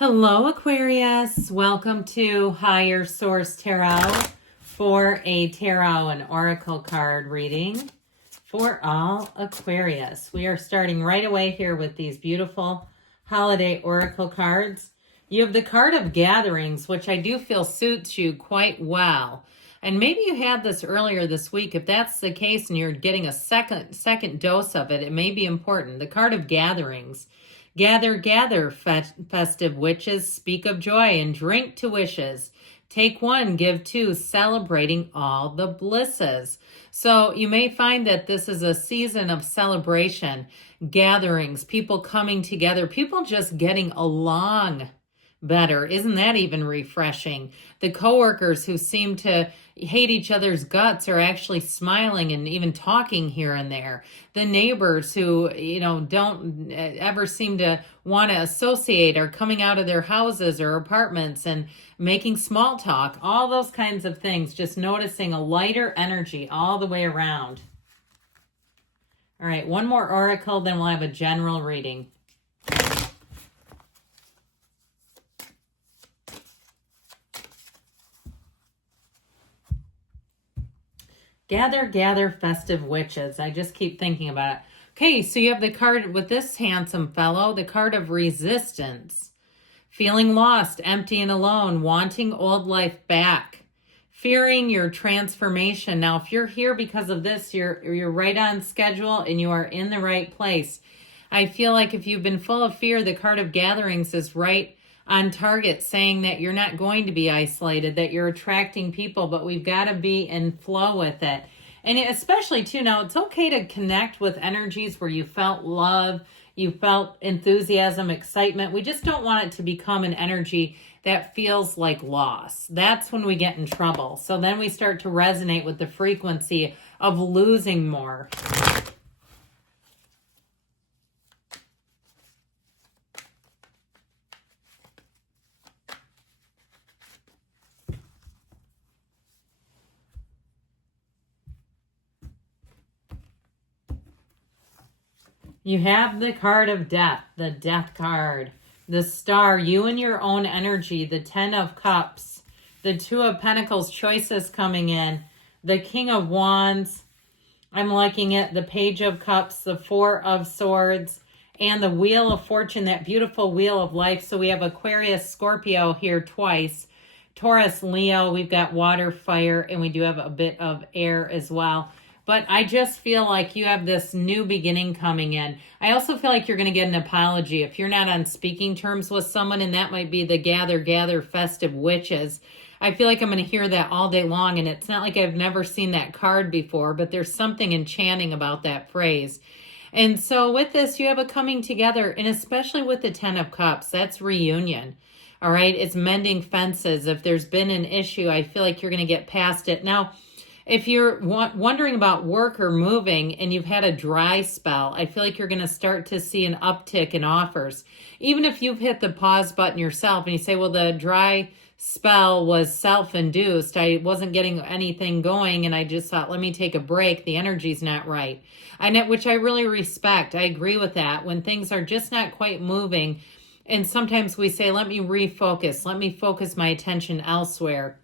Hello, Aquarius. Welcome to Higher Source Tarot for a tarot and oracle card reading for all Aquarius. We are starting right away here with these beautiful holiday oracle cards. You have the card of gatherings, which I do feel suits you quite well. And maybe you had this earlier this week. If that's the case and you're getting a second dose of it, it may be important. The card of gatherings. Gather, gather, festive witches, speak of joy and drink to wishes. Take one, give two, celebrating all the blisses. So you may find that this is a season of celebration, gatherings, people coming together, people just getting along better. Isn't that even refreshing? The coworkers who seem to hate each other's guts are actually smiling and even talking here and there. The neighbors who, don't ever seem to want to associate are coming out of their houses or apartments and making small talk. All those kinds of things. Just noticing a lighter energy all the way around. All right, one more oracle, then we'll have a general reading. Gather, gather, festive witches. I just keep thinking about it. Okay, so you have the card with this handsome fellow, the card of resistance. Feeling lost, empty and alone, wanting old life back. Fearing your transformation. Now, if you're here because of this, you're right on schedule and you are in the right place. I feel like if you've been full of fear, the card of gatherings is right on target, saying that you're not going to be isolated, that you're attracting people, but we've got to be in flow with it. And especially too, now it's okay to connect with energies where you felt love, you felt enthusiasm, excitement. We just don't want it to become an energy that feels like loss. That's when we get in trouble. So then we start to resonate with the frequency of losing more. You have the card of death, the death card, the star, you and your own energy, the 10 of cups, the 2 of pentacles, choices coming in, the king of wands, I'm liking it, the page of cups, the 4 of swords, and the wheel of fortune, that beautiful wheel of life. So we have Aquarius, Scorpio here twice, Taurus, Leo, we've got water, fire, and we do have a bit of air as well. But I just feel like you have this new beginning coming in. I also feel like you're going to get an apology if you're not on speaking terms with someone, and that might be the gather, gather, festive witches. I feel like I'm going to hear that all day long, and it's not like I've never seen that card before, but there's something enchanting about that phrase. And so with this, you have a coming together, and especially with the 10 of cups, that's reunion. All right, it's mending fences. If there's been an issue, I feel like you're going to get past it. Now, if you're wondering about work or moving and you've had a dry spell, I feel like you're going to start to see an uptick in offers. Even if you've hit the pause button yourself and you say, well, the dry spell was self-induced. I wasn't getting anything going and I just thought, let me take a break. The energy's not right. Which I really respect. I agree with that. When things are just not quite moving, and sometimes we say, let me refocus. Let me focus my attention elsewhere.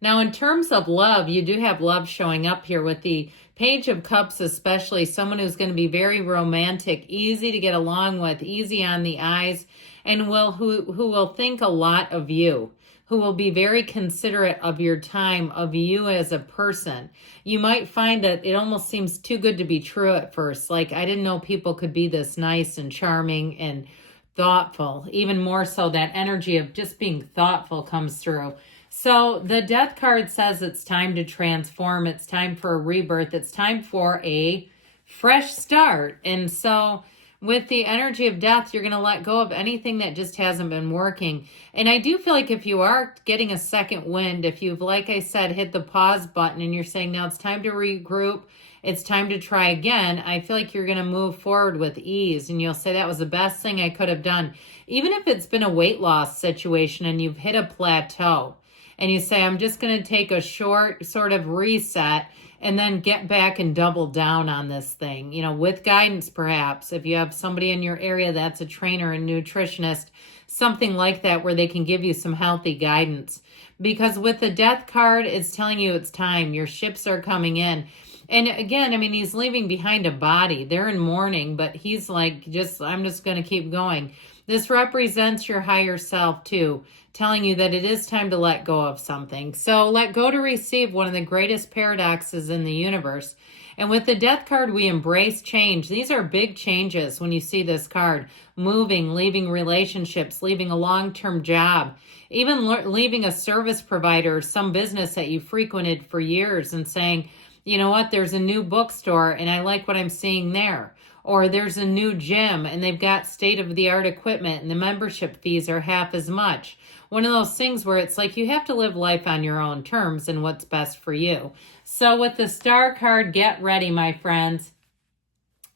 Now, in terms of love, you do have love showing up here with the Page of Cups, especially someone who's going to be very romantic, easy to get along with, easy on the eyes, and who will think a lot of you, who will be very considerate of your time, of you as a person. You might find that it almost seems too good to be true at first. Like, I didn't know people could be this nice and charming and thoughtful. Even more so, that energy of just being thoughtful comes through. So the death card says it's time to transform. It's time for a rebirth. It's time for a fresh start. And so with the energy of death, you're going to let go of anything that just hasn't been working. And I do feel like if you are getting a second wind, if you've, like I said, hit the pause button and you're saying, now it's time to regroup, it's time to try again, I feel like you're going to move forward with ease. And you'll say, that was the best thing I could have done. Even if it's been a weight loss situation and you've hit a plateau, and you say, I'm just going to take a short sort of reset and then get back and double down on this thing, you know, with guidance perhaps. If you have somebody in your area that's a trainer and nutritionist, something like that where they can give you some healthy guidance. Because with the death card, it's telling you it's time. Your ships are coming in. And again, I mean, he's leaving behind a body. They're in mourning, but he's like, I'm just going to keep going. This represents your higher self too, telling you that it is time to let go of something. So let go to receive, one of the greatest paradoxes in the universe. And with the death card, we embrace change. These are big changes when you see this card. Moving, leaving relationships, leaving a long-term job, even leaving a service provider or some business that you frequented for years and saying, you know what, there's a new bookstore and I like what I'm seeing there. Or there's a new gym and they've got state-of-the-art equipment and the membership fees are half as much. One of those things where it's like you have to live life on your own terms and what's best for you. So with the Star card, get ready, my friends.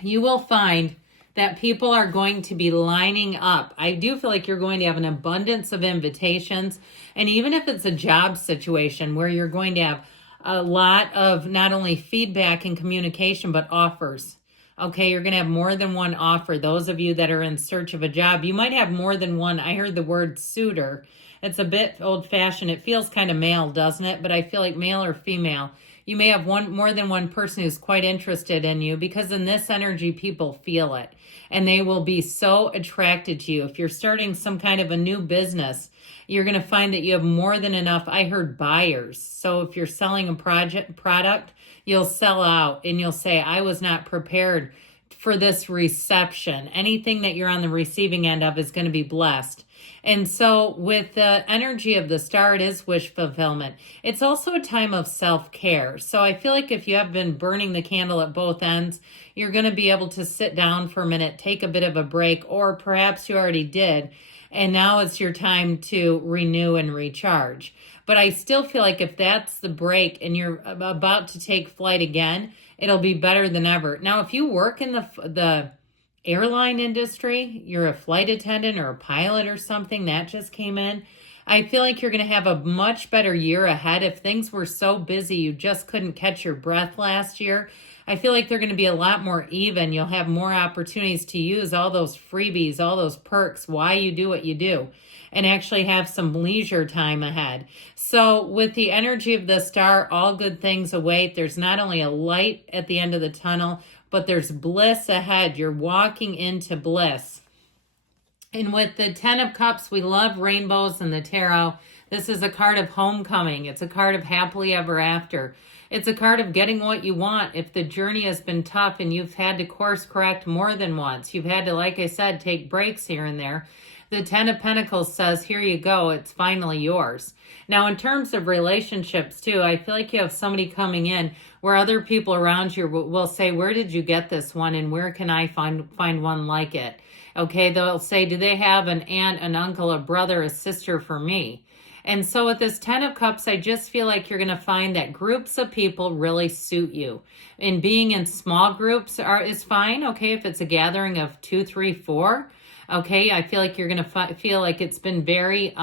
You will find that people are going to be lining up. I do feel like you're going to have an abundance of invitations. And even if it's a job situation where you're going to have a lot of not only feedback and communication, but offers. Okay, you're going to have more than one offer. Those of you that are in search of a job, you might have more than one. I heard the word suitor. It's a bit old-fashioned. It feels kind of male, doesn't it? But I feel like male or female. You may have more than one person who's quite interested in you, because in this energy, people feel it. And they will be so attracted to you. If you're starting some kind of a new business, you're going to find that you have more than enough. I heard buyers. So if you're selling a product, you'll sell out and you'll say, I was not prepared for this reception. Anything that you're on the receiving end of is going to be blessed. And so with the energy of the star, it is wish fulfillment. It's also a time of self-care. So I feel like if you have been burning the candle at both ends, you're going to be able to sit down for a minute, take a bit of a break, or perhaps you already did. And now it's your time to renew and recharge. But I still feel like if that's the break and you're about to take flight again, it'll be better than ever. Now, if you work in the airline industry, you're a flight attendant or a pilot or something, that just came in, I feel like you're going to have a much better year ahead. If things were so busy you just couldn't catch your breath last year, I feel like they're going to be a lot more even. You'll have more opportunities to use all those freebies, all those perks, why you do what you do, and actually have some leisure time ahead. So with the energy of the star, all good things await. There's not only a light at the end of the tunnel, but there's bliss ahead. You're walking into bliss. And with the 10 of Cups, we love rainbows in the tarot. This is a card of homecoming. It's a card of happily ever after. It's a card of getting what you want. If the journey has been tough and you've had to course correct more than once, you've had to, like I said, take breaks here and there, the 10 of Pentacles says, here you go, it's finally yours. Now, in terms of relationships, too, I feel like you have somebody coming in where other people around you will say, where did you get this one, and where can I find one like it? Okay, they'll say, do they have an aunt, an uncle, a brother, a sister for me? And so with this 10 of Cups, I just feel like you're going to find that groups of people really suit you. And being in small groups is fine, okay, if it's a gathering of 2, 3, 4. Okay, I feel like you're going to feel like it's been very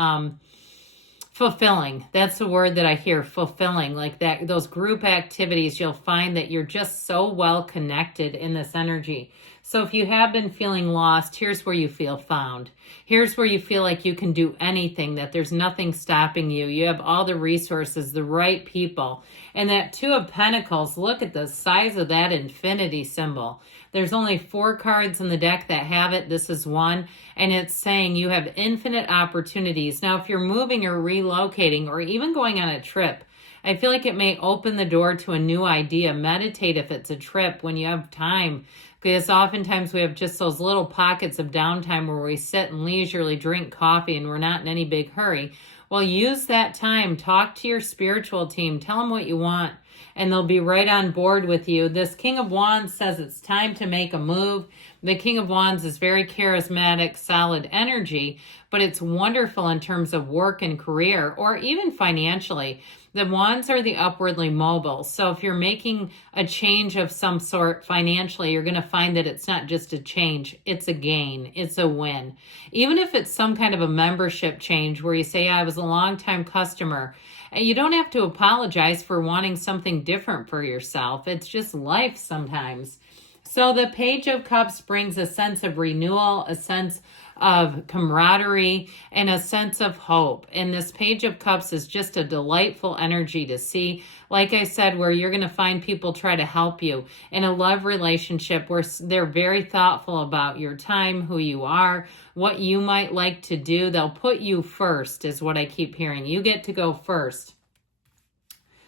fulfilling. That's the word that I hear, fulfilling. Like that, those group activities, you'll find that you're just so well connected in this energy. So if you have been feeling lost, here's where you feel found. Here's where you feel like you can do anything, that there's nothing stopping you. You have all the resources, the right people. And that 2 of Pentacles, look at the size of that infinity symbol. There's only 4 cards in the deck that have it. This is one. And it's saying you have infinite opportunities. Now, if you're moving or relocating or even going on a trip, I feel like it may open the door to a new idea. Meditate if it's a trip when you have time. Because oftentimes we have just those little pockets of downtime where we sit and leisurely drink coffee and we're not in any big hurry. Well, use that time. Talk to your spiritual team. Tell them what you want, and they'll be right on board with you. This King of Wands says it's time to make a move. The King of Wands is very charismatic, solid energy, but it's wonderful in terms of work and career, or even financially. The Wands are the upwardly mobile. So if you're making a change of some sort financially, you're going to find that it's not just a change, it's a gain, it's a win. Even if it's some kind of a membership change where you say, I was a long-time customer And you don't have to apologize for wanting something different for yourself. It's just life sometimes. So the Page of Cups brings a sense of renewal, a sense of camaraderie, and a sense of hope. And this Page of Cups is just a delightful energy to see. Like I said, where you're going to find people try to help you in a love relationship where they're very thoughtful about your time, who you are, what you might like to do. They'll put you first is what I keep hearing. You get to go first.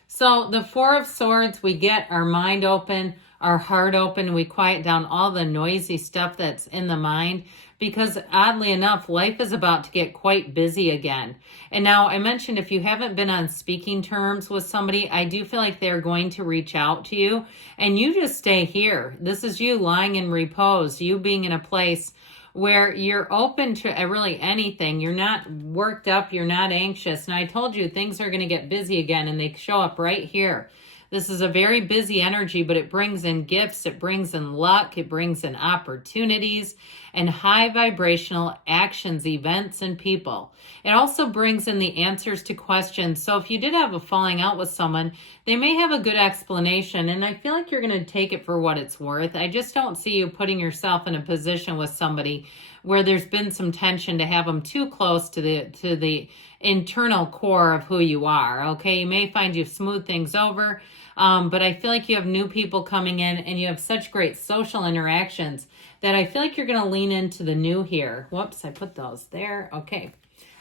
So the Four of Swords, we get our mind open, our heart open. We quiet down all the noisy stuff that's in the mind, because oddly enough, life is about to get quite busy again. And now I mentioned if you haven't been on speaking terms with somebody, I do feel like they're going to reach out to you, and you just stay here. This is you lying in repose, you being in a place where you're open to really anything. You're not worked up, you're not anxious. And I told you things are going to get busy again, and they show up right here. This is a very busy energy, but it brings in gifts, it brings in luck, it brings in opportunities and high vibrational actions, events, and people. It also brings in the answers to questions. So if you did have a falling out with someone, they may have a good explanation, and I feel like you're going to take it for what it's worth. I just don't see you putting yourself in a position with somebody where there's been some tension to have them too close to the internal core of who you are. Okay, you may find you smooth things over, but I feel like you have new people coming in, and you have such great social interactions that I feel like you're going to lean into the new here. Whoops, I put those there. Okay.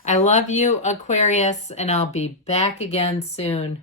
I love you, Aquarius, and I'll be back again soon.